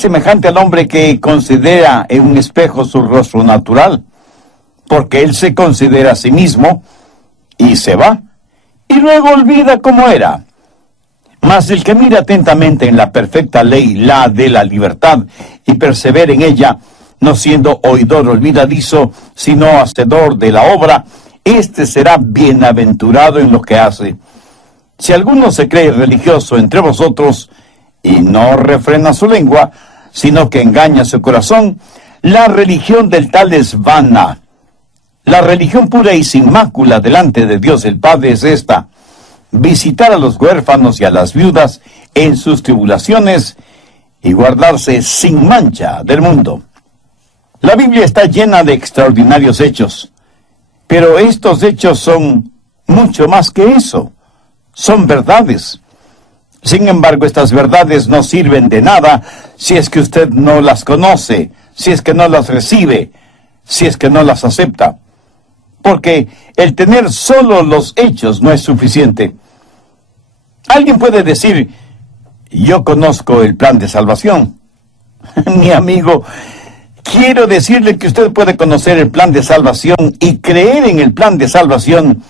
es semejante al hombre que considera en un espejo su rostro natural, porque él se considera a sí mismo y se va, y luego olvida cómo era. Mas el que mira atentamente en la perfecta ley, la de la libertad, y persevera en ella, no siendo oidor olvidadizo, sino hacedor de la obra, éste será bienaventurado en lo que hace. Si alguno se cree religioso entre vosotros, y no refrena su lengua, sino que engaña su corazón, la religión del tal es vana. La religión pura y sin mácula delante de Dios el Padre es esta: visitar a los huérfanos y a las viudas en sus tribulaciones y guardarse sin mancha del mundo. La Biblia está llena de extraordinarios hechos, pero estos hechos son mucho más que eso. Son verdades. Sin embargo, estas verdades no sirven de nada si es que usted no las conoce, si es que no las recibe, si es que no las acepta. Porque el tener solo los hechos no es suficiente. Alguien puede decir: yo conozco el plan de salvación. Mi amigo, quiero decirle que usted puede conocer el plan de salvación y creer en el plan de salvación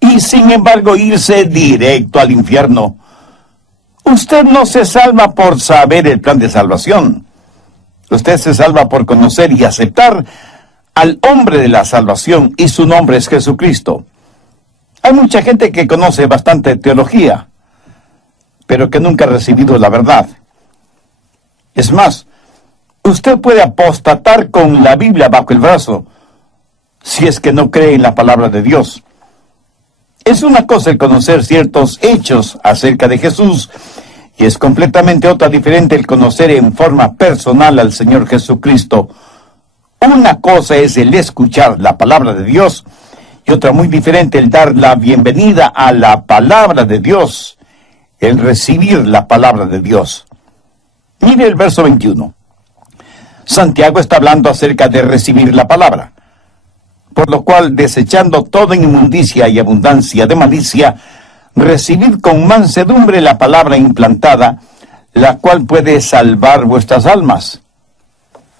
y sin embargo irse directo al infierno. Usted no se salva por saber el plan de salvación. Usted se salva por conocer y aceptar al hombre de la salvación, y su nombre es Jesucristo. Hay mucha gente que conoce bastante teología, pero que nunca ha recibido la verdad. Es más, usted puede apostatar con la Biblia bajo el brazo si es que no cree en la palabra de Dios. Es una cosa el conocer ciertos hechos acerca de Jesús, y es completamente otra diferente el conocer en forma personal al Señor Jesucristo. Una cosa es el escuchar la palabra de Dios, y otra muy diferente el dar la bienvenida a la palabra de Dios, el recibir la palabra de Dios. Mire el verso 21. Santiago está hablando acerca de recibir la palabra. Por lo cual, desechando toda inmundicia y abundancia de malicia, recibid con mansedumbre la palabra implantada, la cual puede salvar vuestras almas.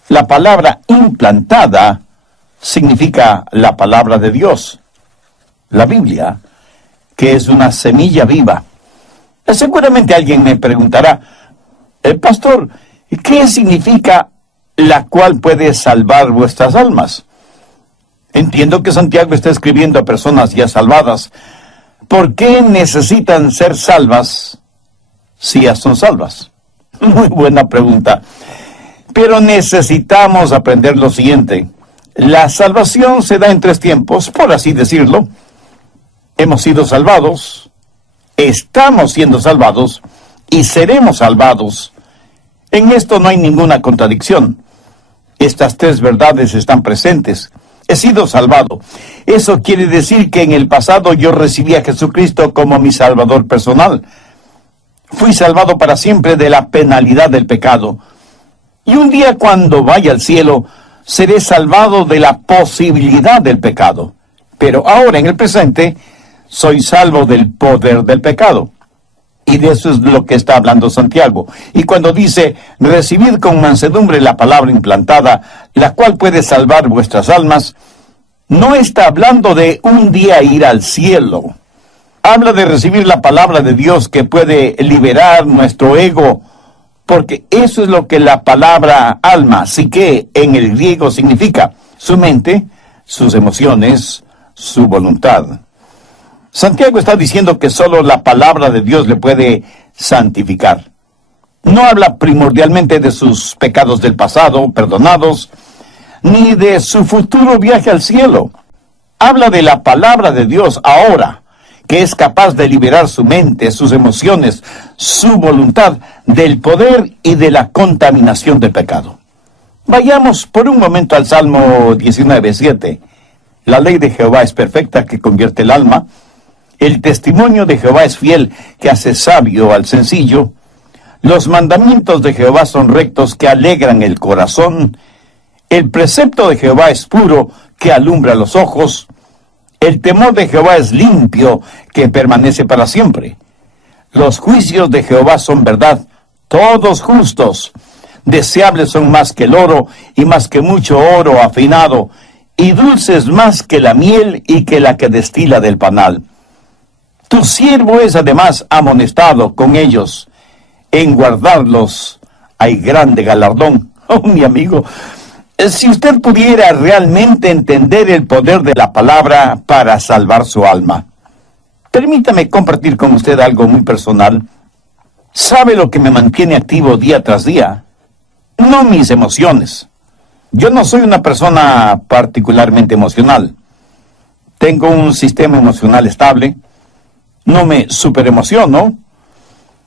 La palabra implantada significa la palabra de Dios, la Biblia, que es una semilla viva. Seguramente alguien me preguntará: pastor, ¿qué significa la cual puede salvar vuestras almas? Entiendo que Santiago está escribiendo a personas ya salvadas. ¿Por qué necesitan ser salvas si ya son salvas? Muy buena pregunta. Pero necesitamos aprender lo siguiente: la salvación se da en tres tiempos, por así decirlo. Hemos sido salvados, estamos siendo salvados y seremos salvados. En esto no hay ninguna contradicción. Estas tres verdades están presentes. He sido salvado. Eso quiere decir que en el pasado yo recibí a Jesucristo como mi Salvador personal. Fui salvado para siempre de la penalidad del pecado. Y un día, cuando vaya al cielo, seré salvado de la posibilidad del pecado. Pero ahora, en el presente, soy salvo del poder del pecado. Y de eso es lo que está hablando Santiago. Y cuando dice: recibid con mansedumbre la palabra implantada, la cual puede salvar vuestras almas, no está hablando de un día ir al cielo. Habla de recibir la palabra de Dios que puede liberar nuestro ego, porque eso es lo que la palabra alma, psique, en el griego significa: su mente, sus emociones, su voluntad. Santiago está diciendo que solo la palabra de Dios le puede santificar. No habla primordialmente de sus pecados del pasado, perdonados, ni de su futuro viaje al cielo. Habla de la palabra de Dios ahora, que es capaz de liberar su mente, sus emociones, su voluntad, del poder y de la contaminación del pecado. Vayamos por un momento al Salmo 19:7. La ley de Jehová es perfecta, que convierte el alma. El testimonio de Jehová es fiel, que hace sabio al sencillo. Los mandamientos de Jehová son rectos, que alegran el corazón. El precepto de Jehová es puro, que alumbra los ojos. El temor de Jehová es limpio, que permanece para siempre. Los juicios de Jehová son verdad, todos justos. deseables son más que el oro, y más que mucho oro afinado, y dulces más que la miel y que la que destila del panal. Tu siervo es además amonestado con ellos. En guardarlos hay grande galardón. Oh, mi amigo, si usted pudiera realmente entender el poder de la palabra para salvar su alma. Permítame compartir con usted algo muy personal. ¿Sabe lo que me mantiene activo día tras día? No mis emociones. Yo no soy una persona particularmente emocional. Tengo un sistema emocional estable. No me superemociono.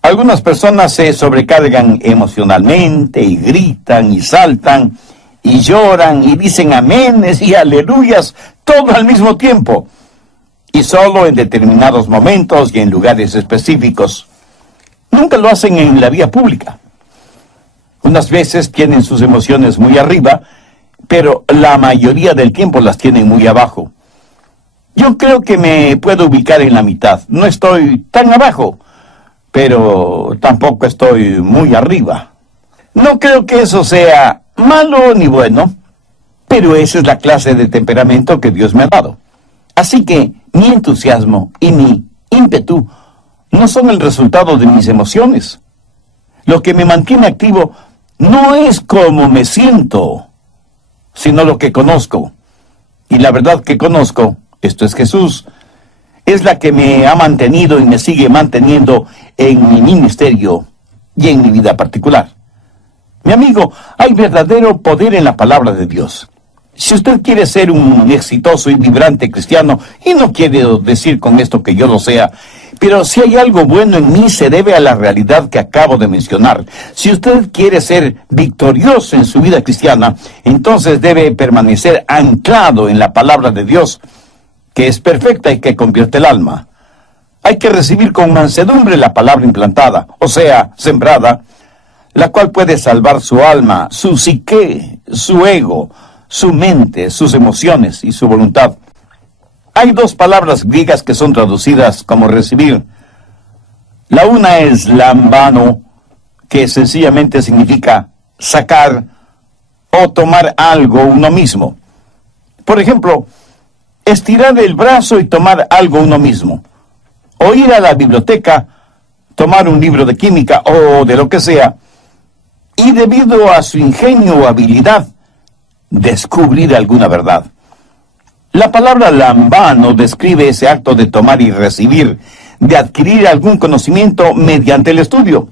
Algunas personas se sobrecargan emocionalmente y gritan y saltan y lloran y dicen aménes y aleluyas todo al mismo tiempo, y solo en determinados momentos y en lugares específicos. Nunca lo hacen en la vía pública. Unas veces tienen sus emociones muy arriba, pero la mayoría del tiempo las tienen muy abajo. Yo creo que me puedo ubicar en la mitad. No estoy tan abajo, pero tampoco estoy muy arriba. No creo que eso sea malo ni bueno, pero esa es la clase de temperamento que Dios me ha dado. Así que mi entusiasmo y mi ímpetu no son el resultado de mis emociones. Lo que me mantiene activo no es cómo me siento, sino lo que conozco. Y la verdad que conozco, esto es Jesús, es la que me ha mantenido y me sigue manteniendo en mi ministerio y en mi vida particular. Mi amigo, hay verdadero poder en la palabra de Dios. Si usted quiere ser un exitoso y vibrante cristiano, y no quiero decir con esto que yo lo sea, pero si hay algo bueno en mí se debe a la realidad que acabo de mencionar. Si usted quiere ser victorioso en su vida cristiana, entonces debe permanecer anclado en la palabra de Dios, que es perfecta y que convierte el alma. Hay que recibir con mansedumbre la palabra implantada, o sea, sembrada, la cual puede salvar su alma, su psique, su ego, su mente, sus emociones y su voluntad. Hay dos palabras griegas que son traducidas como recibir. La una es lambano, que sencillamente significa sacar o tomar algo uno mismo. Por ejemplo, estirar el brazo y tomar algo uno mismo. O ir a la biblioteca, tomar un libro de química o de lo que sea, y debido a su ingenio o habilidad, descubrir alguna verdad. La palabra lambano describe ese acto de tomar y recibir, de adquirir algún conocimiento mediante el estudio.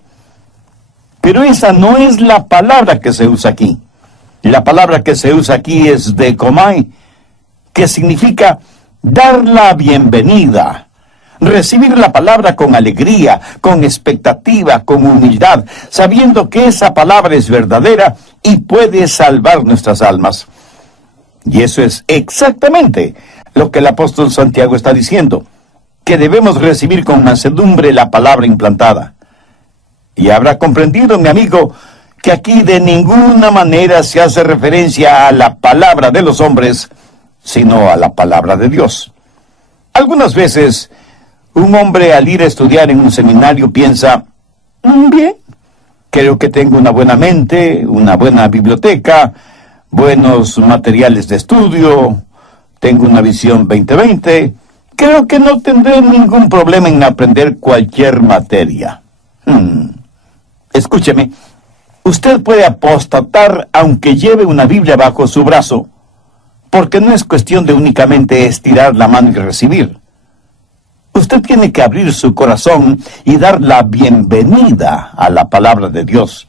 Pero esa no es la palabra que se usa aquí. La palabra que se usa aquí es dekomai, que significa dar la bienvenida. Recibir la palabra con alegría, con expectativa, con humildad, sabiendo que esa palabra es verdadera y puede salvar nuestras almas. Y eso es exactamente lo que el apóstol Santiago está diciendo, que debemos recibir con mansedumbre la palabra implantada. Y habrá comprendido, mi amigo, que aquí de ninguna manera se hace referencia a la palabra de los hombres, sino a la palabra de Dios. Algunas veces, un hombre al ir a estudiar en un seminario piensa, bien, creo que tengo una buena mente, una buena biblioteca, buenos materiales de estudio, tengo una visión 2020, creo que no tendré ningún problema en aprender cualquier materia. Escúcheme, usted puede apostatar aunque lleve una Biblia bajo su brazo, porque no es cuestión de únicamente estirar la mano y recibir. Usted tiene que abrir su corazón y dar la bienvenida a la palabra de Dios.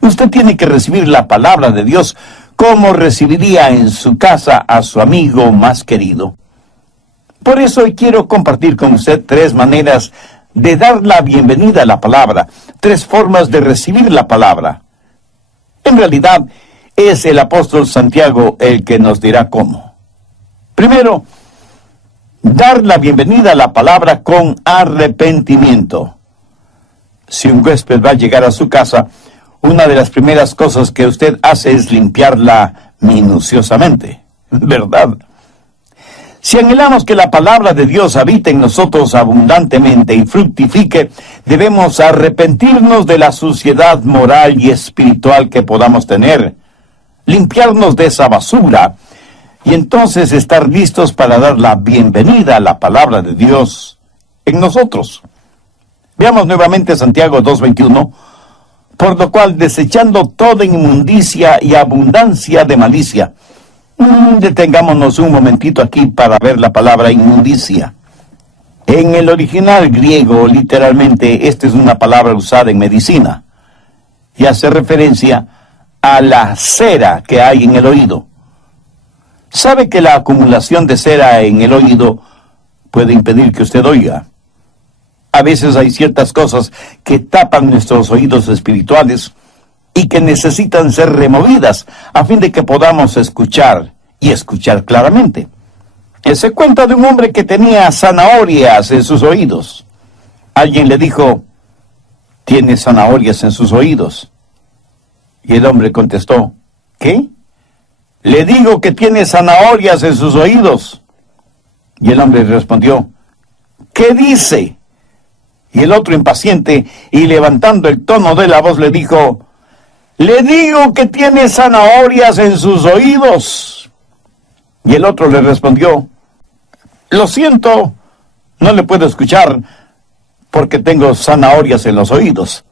Usted tiene que recibir la palabra de Dios como recibiría en su casa a su amigo más querido. Por eso hoy quiero compartir con usted 3 maneras de dar la bienvenida a la palabra, 3 formas de recibir la palabra. En realidad, es el apóstol Santiago el que nos dirá cómo. Primero, dar la bienvenida a la palabra con arrepentimiento. Si un huésped va a llegar a su casa, una de las primeras cosas que usted hace es limpiarla minuciosamente, ¿verdad? Si anhelamos que la palabra de Dios habite en nosotros abundantemente y fructifique, debemos arrepentirnos de la suciedad moral y espiritual que podamos tener, limpiarnos de esa basura y entonces estar listos para dar la bienvenida a la palabra de Dios en nosotros. Veamos nuevamente Santiago 2:21, por lo cual desechando toda inmundicia y abundancia de malicia. Detengámonos un momentito aquí para ver la palabra inmundicia. En el original griego, literalmente, esta es una palabra usada en medicina y hace referencia a la cera que hay en el oído. ¿Sabe que la acumulación de cera en el oído puede impedir que usted oiga? A veces hay ciertas cosas que tapan nuestros oídos espirituales y que necesitan ser removidas a fin de que podamos escuchar y escuchar claramente. Se cuenta de un hombre que tenía zanahorias en sus oídos. Alguien le dijo, ¿tiene zanahorias en sus oídos? Y el hombre contestó, ¿qué? Le digo que tiene zanahorias en sus oídos. Y el hombre respondió, ¿qué dice? Y el otro impaciente y levantando el tono de la voz le dijo, le digo que tiene zanahorias en sus oídos. Y el otro le respondió, lo siento, no le puedo escuchar porque tengo zanahorias en los oídos.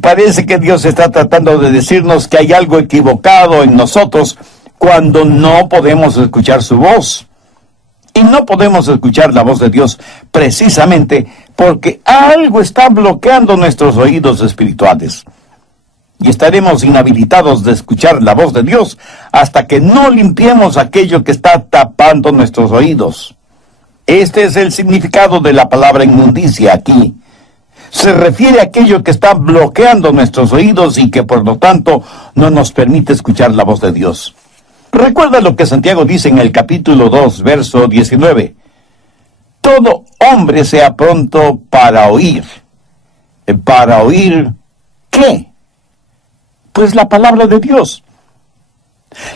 Parece que Dios está tratando de decirnos que hay algo equivocado en nosotros cuando no podemos escuchar su voz. Y no podemos escuchar la voz de Dios precisamente porque algo está bloqueando nuestros oídos espirituales. Y estaremos inhabilitados de escuchar la voz de Dios hasta que no limpiemos aquello que está tapando nuestros oídos. Este es el significado de la palabra inmundicia aquí. Se refiere a aquello que está bloqueando nuestros oídos y que por lo tanto no nos permite escuchar la voz de Dios. Recuerda lo que Santiago dice en el capítulo 2, verso 19. Todo hombre sea pronto para oír. ¿Para oír qué? Pues la palabra de Dios.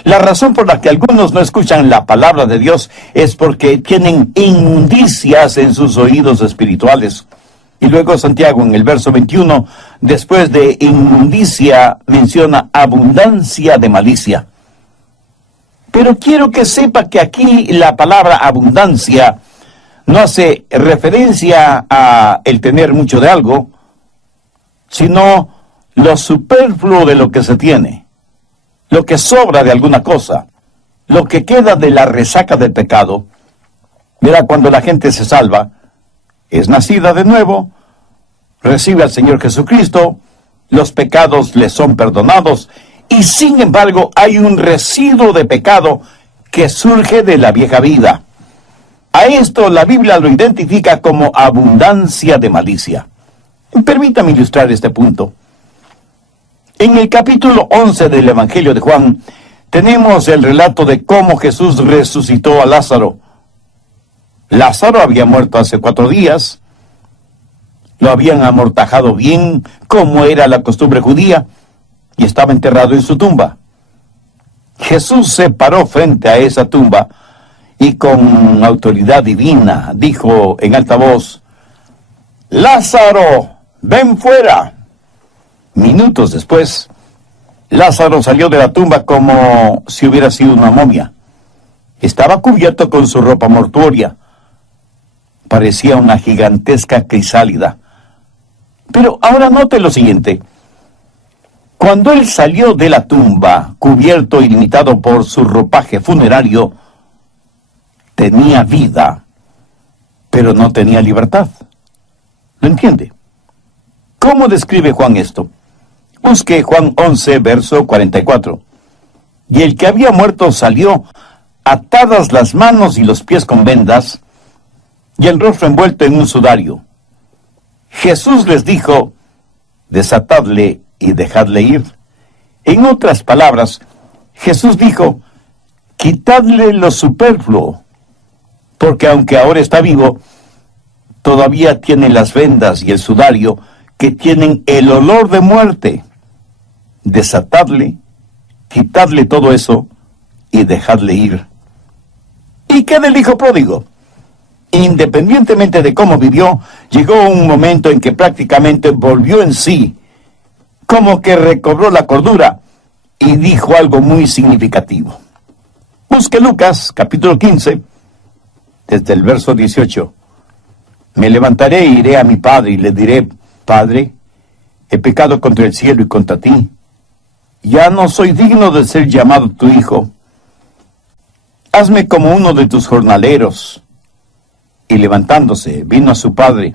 La razón por la que algunos no escuchan la palabra de Dios es porque tienen inmundicias en sus oídos espirituales. Y luego Santiago en el verso 21, después de inmundicia, menciona abundancia de malicia. Pero quiero que sepa que aquí la palabra abundancia no hace referencia a el tener mucho de algo, sino lo superfluo de lo que se tiene, lo que sobra de alguna cosa, lo que queda de la resaca del pecado. Verá, cuando la gente se salva, es nacida de nuevo, recibe al Señor Jesucristo, los pecados le son perdonados, y sin embargo hay un residuo de pecado que surge de la vieja vida. A esto la Biblia lo identifica como abundancia de malicia. Permítame ilustrar este punto. En el capítulo 11 del Evangelio de Juan, tenemos el relato de cómo Jesús resucitó a Lázaro. Lázaro había muerto hace 4 días, lo habían amortajado bien, como era la costumbre judía, y estaba enterrado en su tumba. Jesús se paró frente a esa tumba y con autoridad divina dijo en alta voz, Lázaro, ven fuera. Minutos después, Lázaro salió de la tumba como si hubiera sido una momia. Estaba cubierto con su ropa mortuoria. Parecía una gigantesca crisálida. Pero ahora note lo siguiente. Cuando él salió de la tumba, cubierto y limitado por su ropaje funerario, tenía vida, pero no tenía libertad. ¿Lo entiende? ¿Cómo describe Juan esto? Busque Juan 11, verso 44. Y el que había muerto salió, atadas las manos y los pies con vendas, y el rostro envuelto en un sudario. Jesús les dijo, desatadle y dejadle ir. En otras palabras, Jesús dijo, quitadle lo superfluo, porque aunque ahora está vivo, todavía tiene las vendas y el sudario que tienen el olor de muerte. Desatadle, quitadle todo eso y dejadle ir. ¿Y qué del hijo pródigo? Independientemente de cómo vivió, llegó un momento en que prácticamente volvió en sí, como que recobró la cordura y dijo algo muy significativo. Busque Lucas, capítulo 15, desde el verso 18. Me levantaré e iré a mi padre y le diré: Padre, he pecado contra el cielo y contra ti. Ya no soy digno de ser llamado tu hijo. Hazme como uno de tus jornaleros. Y levantándose, vino a su padre.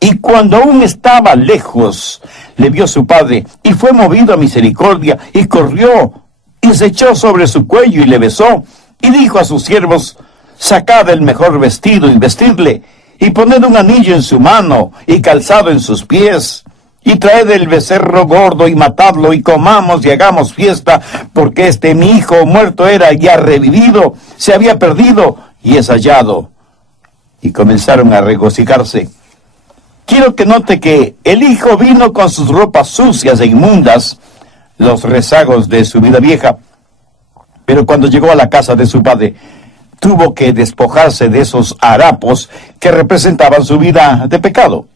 Y cuando aún estaba lejos, le vio su padre, y fue movido a misericordia, y corrió, y se echó sobre su cuello, y le besó, y dijo a sus siervos: Sacad el mejor vestido, y vestidle, y poned un anillo en su mano, y calzado en sus pies, y traed el becerro gordo, y matadlo, y comamos, y hagamos fiesta, porque mi hijo muerto era, y ha revivido, se había perdido, y es hallado. Y comenzaron a regocijarse. Quiero que note que el hijo vino con sus ropas sucias e inmundas, los rezagos de su vida vieja, pero cuando llegó a la casa de su padre, tuvo que despojarse de esos harapos que representaban su vida de pecado.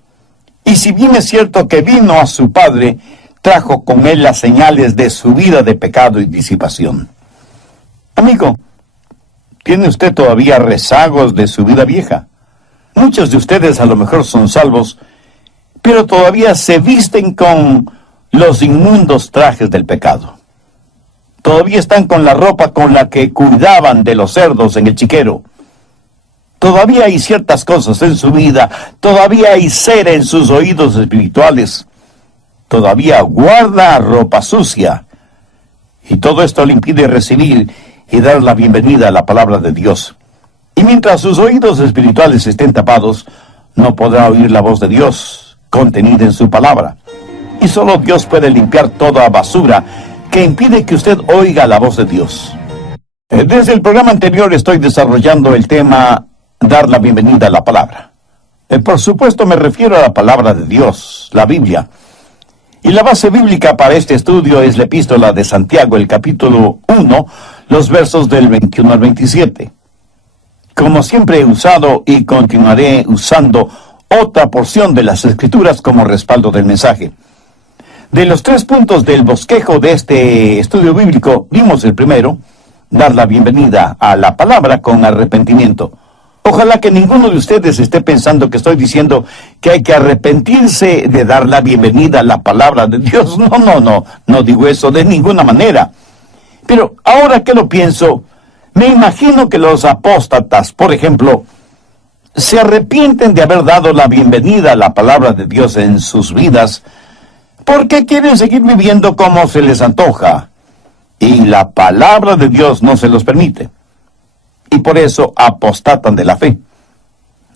Y si bien es cierto que vino a su padre, trajo con él las señales de su vida de pecado y disipación. Amigo, ¿tiene usted todavía rezagos de su vida vieja? Muchos de ustedes a lo mejor son salvos, pero todavía se visten con los inmundos trajes del pecado. Todavía están con la ropa con la que cuidaban de los cerdos en el chiquero. Todavía hay ciertas cosas en su vida, todavía hay cera en sus oídos espirituales, todavía guarda ropa sucia. Y todo esto le impide recibir y dar la bienvenida a la palabra de Dios. Y mientras sus oídos espirituales estén tapados, no podrá oír la voz de Dios contenida en su palabra. Y solo Dios puede limpiar toda basura que impide que usted oiga la voz de Dios. Desde el programa anterior estoy desarrollando el tema dar la bienvenida a la palabra. Por supuesto me refiero a la palabra de Dios, la Biblia. Y la base bíblica para este estudio es la epístola de Santiago, el capítulo 1, los versos del 21 al 27. Como siempre he usado y continuaré usando otra porción de las Escrituras como respaldo del mensaje. De los 3 puntos del bosquejo de este estudio bíblico, vimos el primero: dar la bienvenida a la palabra con arrepentimiento. Ojalá que ninguno de ustedes esté pensando que estoy diciendo que hay que arrepentirse de dar la bienvenida a la palabra de Dios. No digo eso de ninguna manera. Pero ahora que lo pienso, me imagino que los apóstatas, por ejemplo, se arrepienten de haber dado la bienvenida a la palabra de Dios en sus vidas, porque quieren seguir viviendo como se les antoja, y la palabra de Dios no se los permite. Y por eso apostatan de la fe.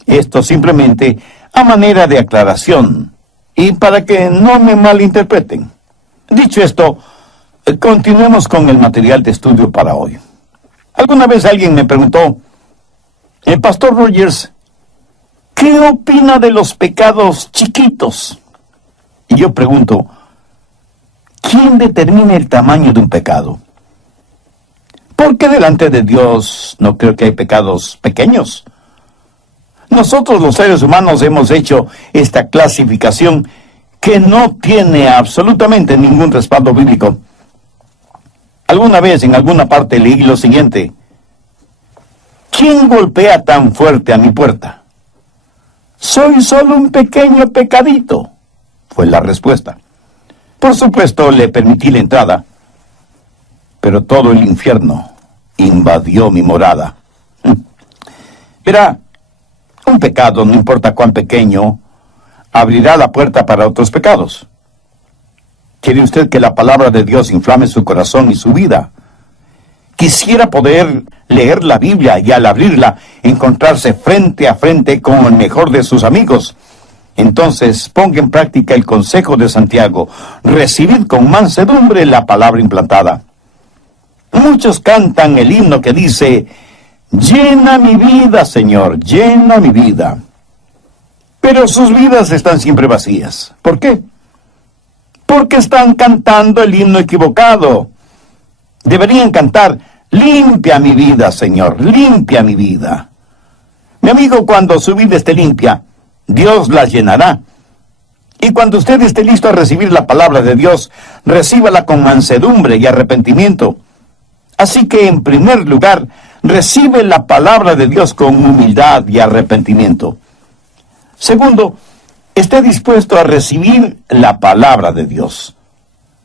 Esto simplemente a manera de aclaración, y para que no me malinterpreten. Dicho esto, continuemos con el material de estudio para hoy. Alguna vez alguien me preguntó: el pastor Rogers, ¿qué opina de los pecados chiquitos? Y yo pregunto, ¿quién determina el tamaño de un pecado? Porque delante de Dios no creo que hay pecados pequeños. Nosotros los seres humanos hemos hecho esta clasificación que no tiene absolutamente ningún respaldo bíblico. Alguna vez en alguna parte leí lo siguiente: ¿quién golpea tan fuerte a mi puerta? Soy solo un pequeño pecadito, fue la respuesta. Por supuesto le permití la entrada, pero todo el infierno invadió mi morada. Verá, un pecado, no importa cuán pequeño, abrirá la puerta para otros pecados. ¿Quiere usted que la palabra de Dios inflame su corazón y su vida? Quisiera poder leer la Biblia y al abrirla encontrarse frente a frente con el mejor de sus amigos. Entonces ponga en práctica el consejo de Santiago: recibid con mansedumbre la palabra implantada. Muchos cantan el himno que dice: llena mi vida, Señor, llena mi vida. Pero sus vidas están siempre vacías. ¿Por qué? Porque están cantando el himno equivocado. Deberían cantar: Limpia mi vida, Señor, limpia mi vida. Mi amigo, cuando su vida esté limpia, Dios la llenará. Y cuando usted esté listo a recibir la palabra de Dios, recíbala con mansedumbre y arrepentimiento. Así que, en primer lugar, recibe la palabra de Dios con humildad y arrepentimiento. Segundo, esté dispuesto a recibir la palabra de Dios.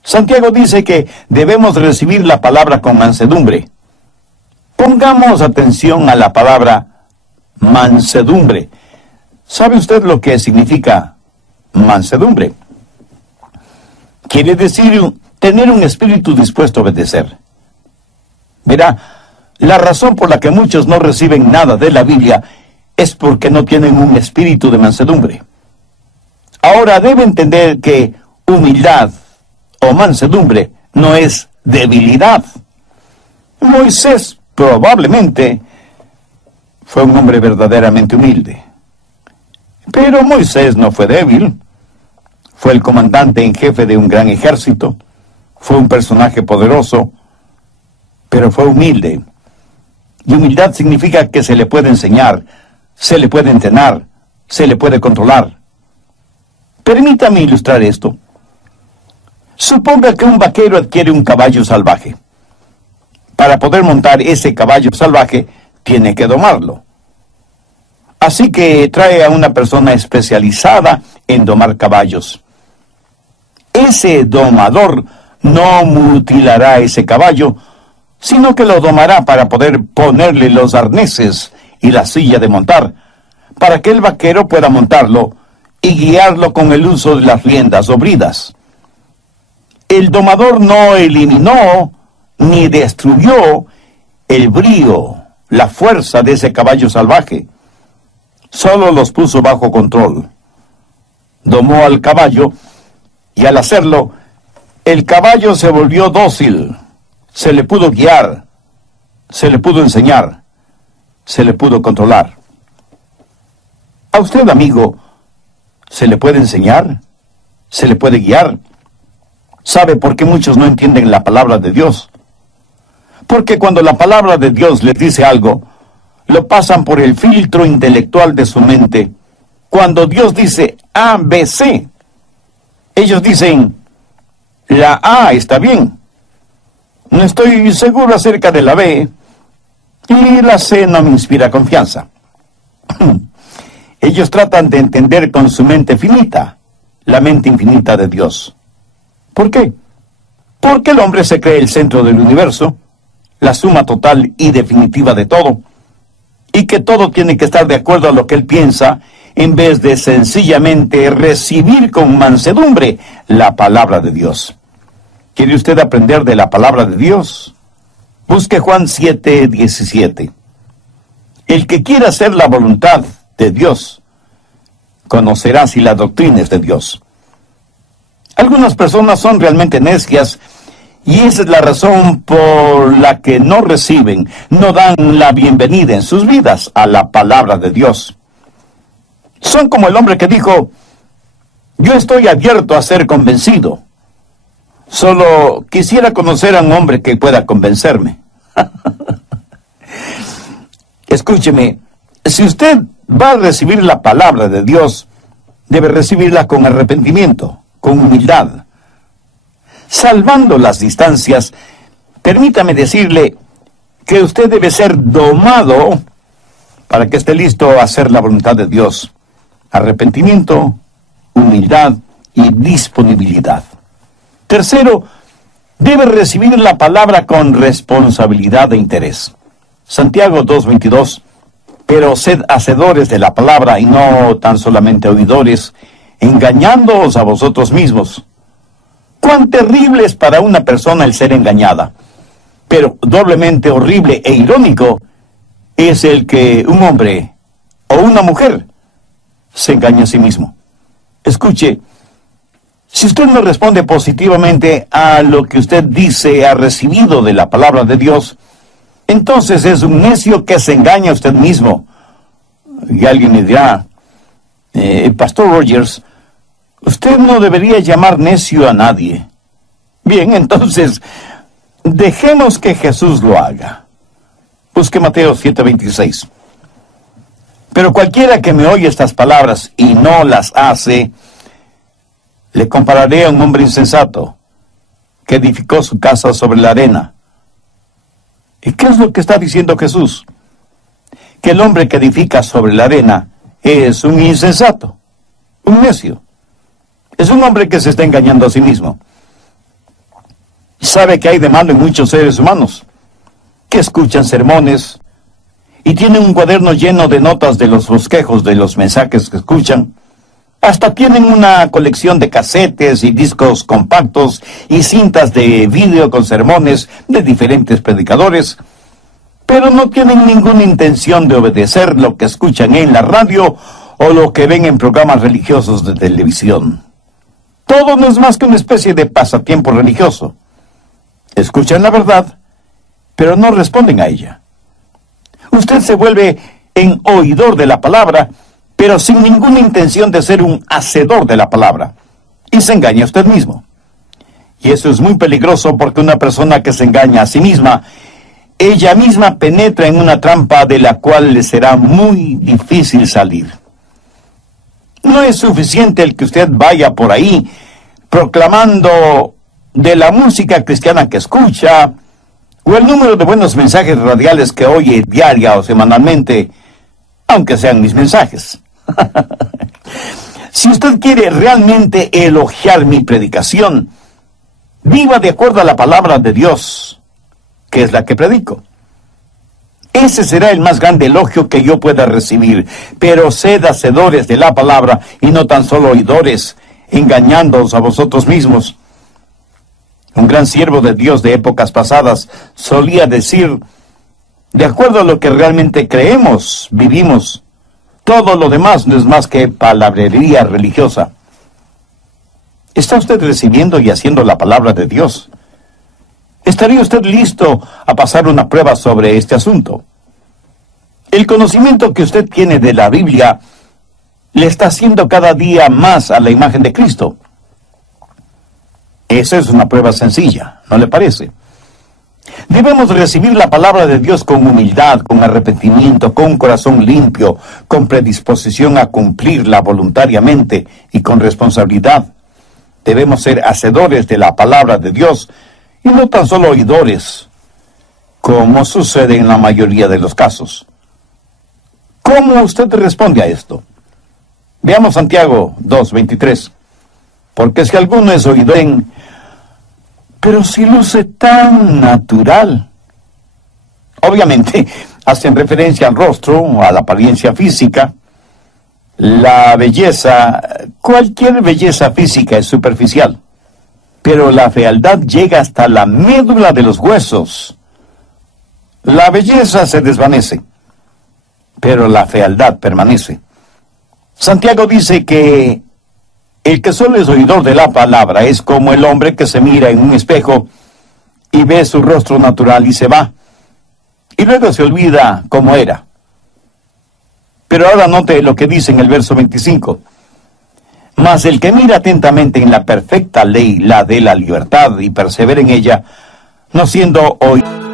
Santiago dice que debemos recibir la palabra con mansedumbre. Pongamos atención a la palabra mansedumbre. ¿Sabe usted lo que significa mansedumbre? Quiere decir tener un espíritu dispuesto a obedecer. Verá, la razón por la que muchos no reciben nada de la Biblia es porque no tienen un espíritu de mansedumbre. Ahora debe entender que humildad o mansedumbre no es debilidad. Moisés probablemente fue un hombre verdaderamente humilde. Pero Moisés no fue débil. Fue el comandante en jefe de un gran ejército. Fue un personaje poderoso, pero fue humilde. Y humildad significa que se le puede enseñar, se le puede entrenar, se le puede controlar. Permítame ilustrar esto. Suponga que un vaquero adquiere un caballo salvaje. Para poder montar ese caballo salvaje, tiene que domarlo. Así que trae a una persona especializada en domar caballos. Ese domador no mutilará ese caballo, sino que lo domará para poder ponerle los arneses y la silla de montar, para que el vaquero pueda montarlo y guiarlo con el uso de las riendas o bridas. El domador no eliminó ni destruyó el brío, la fuerza de ese caballo salvaje. Solo los puso bajo control. Domó al caballo y al hacerlo, el caballo se volvió dócil. Se le pudo guiar, se le pudo enseñar, se le pudo controlar. A usted, amigo, ¿se le puede enseñar? ¿Se le puede guiar? ¿Sabe por qué muchos no entienden la palabra de Dios? Porque cuando la palabra de Dios les dice algo, lo pasan por el filtro intelectual de su mente. Cuando Dios dice A, B, C, ellos dicen, la A está bien. No estoy seguro acerca de la B, y la C no me inspira confianza. Ellos tratan de entender con su mente finita, la mente infinita de Dios. ¿Por qué? Porque el hombre se cree el centro del universo, la suma total y definitiva de todo, y que todo tiene que estar de acuerdo a lo que él piensa, en vez de sencillamente recibir con mansedumbre la palabra de Dios. ¿Quiere usted aprender de la palabra de Dios? Busque Juan 7:17. El que quiera hacer la voluntad de Dios, conocerá si la doctrina es de Dios. Algunas personas son realmente necias, y esa es la razón por la que no reciben, no dan la bienvenida en sus vidas a la palabra de Dios. Son como el hombre que dijo, yo estoy abierto a ser convencido. Solo quisiera conocer a un hombre que pueda convencerme. Escúcheme, si usted va a recibir la palabra de Dios, debe recibirla con arrepentimiento, con humildad. Salvando las distancias, permítame decirle que usted debe ser domado para que esté listo a hacer la voluntad de Dios. Arrepentimiento, humildad y disponibilidad. Tercero, debe recibir la palabra con responsabilidad e interés. Santiago 2:22, pero sed hacedores de la palabra y no tan solamente oidores, engañándoos a vosotros mismos. Cuán terrible es para una persona el ser engañada, pero doblemente horrible e irónico es el que un hombre o una mujer se engaña a sí mismo. Escuche, si usted no responde positivamente a lo que usted dice ha recibido de la palabra de Dios, entonces es un necio que se engaña a usted mismo. Y alguien me dirá, Pastor Rogers, usted no debería llamar necio a nadie. Bien, entonces, Dejemos que Jesús lo haga. Busque Mateo 7:26. Pero cualquiera que me oye estas palabras y no las hace, le compararé a un hombre insensato que edificó su casa sobre la arena. ¿Y qué es lo que está diciendo Jesús? Que el hombre que edifica sobre la arena es un insensato, un necio. Es un hombre que se está engañando a sí mismo. Sabe que hay de malo en muchos seres humanos, que escuchan sermones y tienen un cuaderno lleno de notas de los bosquejos de los mensajes que escuchan. Hasta tienen una colección de casetes y discos compactos y cintas de vídeo con sermones de diferentes predicadores, pero no tienen ninguna intención de obedecer lo que escuchan en la radio o lo que ven en programas religiosos de televisión. Todo no es más que una especie de pasatiempo religioso. Escuchan la verdad, pero no responden a ella. Usted se vuelve en oidor de la palabra, pero sin ninguna intención de ser un hacedor de la palabra. Y se engaña a usted mismo. Y eso es muy peligroso porque una persona que se engaña a sí misma, ella misma penetra en una trampa de la cual le será muy difícil salir. No es suficiente el que usted vaya por ahí proclamando de la música cristiana que escucha, o el número de buenos mensajes radiales que oye diaria o semanalmente, aunque sean mis mensajes. Si usted quiere realmente elogiar mi predicación, viva de acuerdo a la palabra de Dios, que es la que predico. Ese será el más grande elogio que yo pueda recibir. Pero sed hacedores de la palabra y no tan solo oidores, engañándoos a vosotros mismos. Un gran siervo de Dios de épocas pasadas solía decir, de acuerdo a lo que realmente creemos, vivimos. Todo lo demás no es más que palabrería religiosa. ¿Está usted recibiendo y haciendo la palabra de Dios? ¿Estaría usted listo a pasar una prueba sobre este asunto? El conocimiento que usted tiene de la Biblia le está haciendo cada día más a la imagen de Cristo. Esa es una prueba sencilla, ¿no le parece? Debemos recibir la palabra de Dios con humildad, con arrepentimiento, con un corazón limpio, con predisposición a cumplirla voluntariamente y con responsabilidad. Debemos ser hacedores de la palabra de Dios y no tan solo oidores, como sucede en la mayoría de los casos. ¿Cómo usted responde a esto? Veamos Santiago 2:23. Porque si alguno es oidor, pero si luce tan natural. Obviamente, hacen referencia al rostro, a la apariencia física. La belleza, cualquier belleza física es superficial. Pero la fealdad llega hasta la médula de los huesos. La belleza se desvanece, pero la fealdad permanece. Santiago dice que el que solo es oidor de la palabra es como el hombre que se mira en un espejo y ve su rostro natural y se va. Y luego se olvida cómo era. Pero ahora note lo que dice en el verso 25. Mas el que mira atentamente en la perfecta ley, la de la libertad, y persevera en ella, no siendo oidor.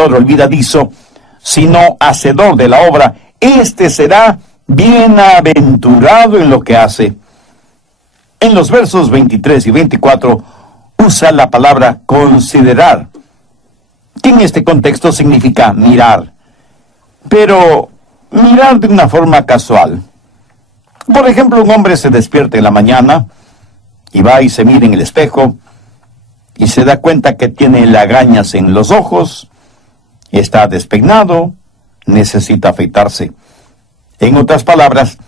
oidor olvidadizo, sino hacedor de la obra, éste será bienaventurado en lo que hace. En los versos 23 y 24 usa la palabra considerar, que en este contexto significa mirar, pero mirar de una forma casual. Por ejemplo, un hombre se despierta en la mañana y va y se mira en el espejo y se da cuenta que tiene lagañas en los ojos, está despeinado, necesita afeitarse. En otras palabras,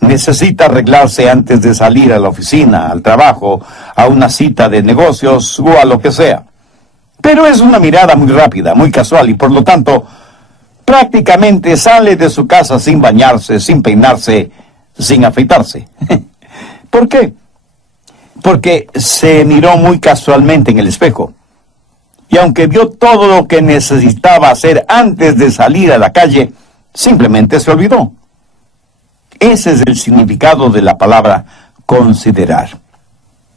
necesita arreglarse antes de salir a la oficina, al trabajo, a una cita de negocios o a lo que sea. Pero es una mirada muy rápida, muy casual y por lo tanto, prácticamente sale de su casa sin bañarse, sin peinarse, sin afeitarse. ¿Por qué? Porque se miró muy casualmente en el espejo. Y aunque vio todo lo que necesitaba hacer antes de salir a la calle, simplemente se olvidó. Ese es el significado de la palabra considerar.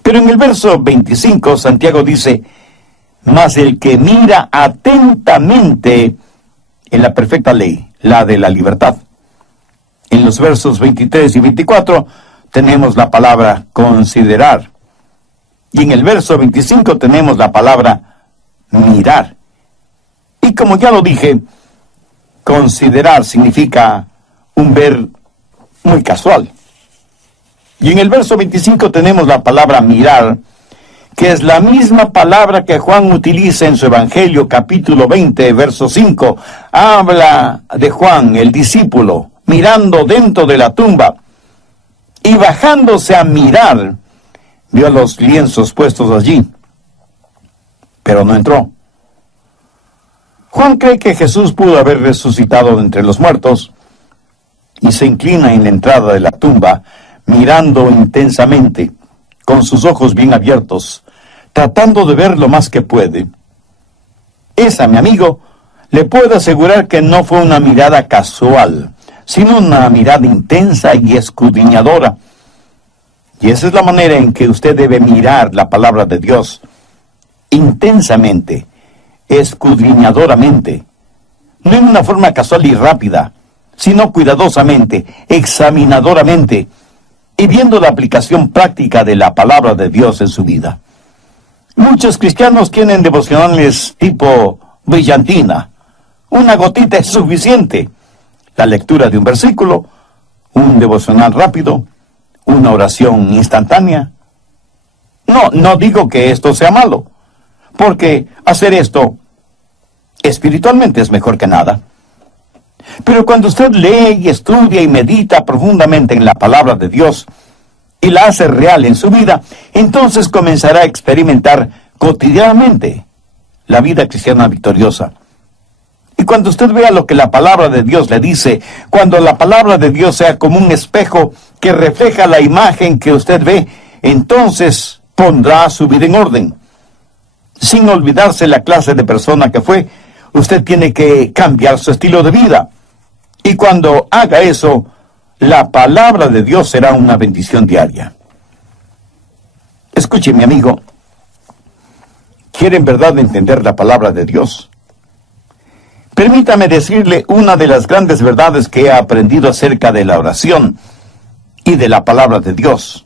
Pero en el verso 25, Santiago dice, mas el que mira atentamente en la perfecta ley, la de la libertad. En los versos 23 y 24 tenemos la palabra considerar. Y en el verso 25 tenemos la palabra mirar. Y como ya lo dije, considerar significa un ver muy casual. Y en el verso 25 tenemos la palabra mirar, que es la misma palabra que Juan utiliza en su Evangelio, capítulo 20, verso 5. Habla de Juan, el discípulo, mirando dentro de la tumba, y bajándose a mirar, vio los lienzos puestos allí, pero no entró. Juan cree que Jesús pudo haber resucitado de entre los muertos, y se inclina en la entrada de la tumba, mirando intensamente, con sus ojos bien abiertos, tratando de ver lo más que puede. Esa, mi amigo, le puedo asegurar que no fue una mirada casual, sino una mirada intensa y escudriñadora. Y esa es la manera en que usted debe mirar la palabra de Dios, intensamente, escudriñadoramente, no en una forma casual y rápida, sino cuidadosamente, examinadoramente, y viendo la aplicación práctica de la palabra de Dios en su vida. Muchos cristianos tienen devocionales tipo brillantina. Una gotita es suficiente. La lectura de un versículo, un devocional rápido, una oración instantánea. No digo que esto sea malo, porque hacer esto espiritualmente es mejor que nada. Pero cuando usted lee y estudia y medita profundamente en la palabra de Dios y la hace real en su vida, entonces comenzará a experimentar cotidianamente la vida cristiana victoriosa. Y cuando usted vea lo que la palabra de Dios le dice, cuando la palabra de Dios sea como un espejo que refleja la imagen que usted ve, entonces pondrá su vida en orden. Sin olvidarse la clase de persona que fue, usted tiene que cambiar su estilo de vida. Y cuando haga eso, la palabra de Dios será una bendición diaria. Escuche, mi amigo. ¿Quiere en verdad entender la palabra de Dios? Permítame decirle una de las grandes verdades que he aprendido acerca de la oración y de la palabra de Dios.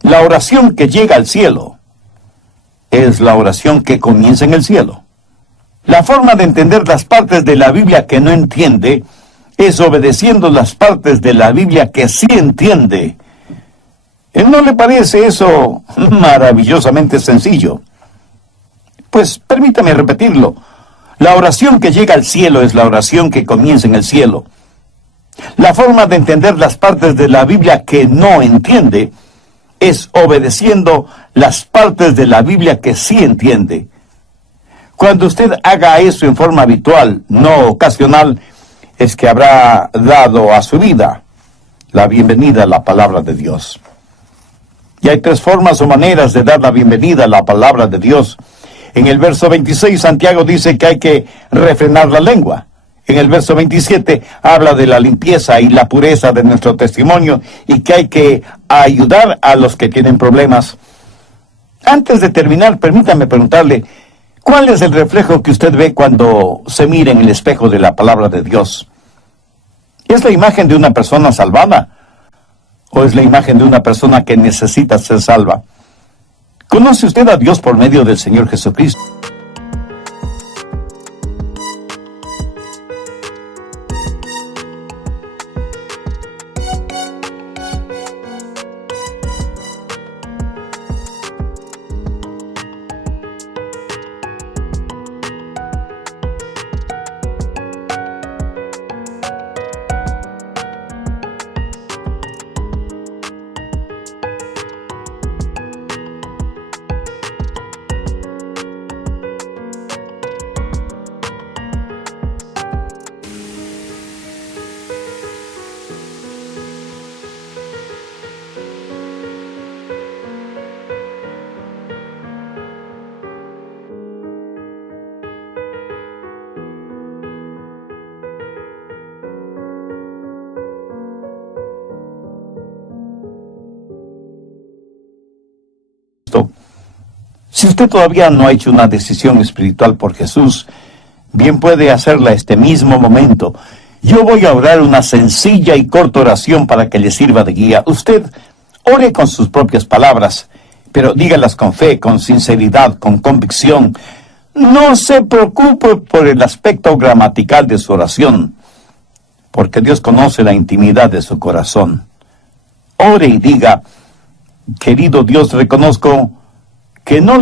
La oración que llega al cielo es la oración que comienza en el cielo. La forma de entender las partes de la Biblia que no entiende es obedeciendo las partes de la Biblia que sí entiende. ¿No le parece eso maravillosamente sencillo? Pues permítame repetirlo. La oración que llega al cielo es la oración que comienza en el cielo. La forma de entender las partes de la Biblia que no entiende es obedeciendo las partes de la Biblia que sí entiende. Cuando usted haga eso en forma habitual, no ocasional, es que habrá dado a su vida la bienvenida a la palabra de Dios. Y hay tres formas o maneras de dar la bienvenida a la palabra de Dios. En el verso 26, Santiago dice que hay que refrenar la lengua. En el verso 27 habla de la limpieza y la pureza de nuestro testimonio y que hay que ayudar a los que tienen problemas. Antes de terminar, permítame preguntarle, ¿Cuál es el reflejo que usted ve cuando se mira en el espejo de la palabra de Dios? ¿Es la imagen de una persona salvada? ¿O es la imagen de una persona que necesita ser salva? ¿Conoce usted a Dios por medio del Señor Jesucristo? Si usted todavía no ha hecho una decisión espiritual por Jesús, bien puede hacerla este mismo momento. Yo voy a orar una sencilla y corta oración para que le sirva de guía. Usted ore con sus propias palabras, pero dígalas con fe, con sinceridad, con convicción. No se preocupe por el aspecto gramatical de su oración, porque Dios conoce la intimidad de su corazón. Ore y diga: querido Dios, reconozco que no le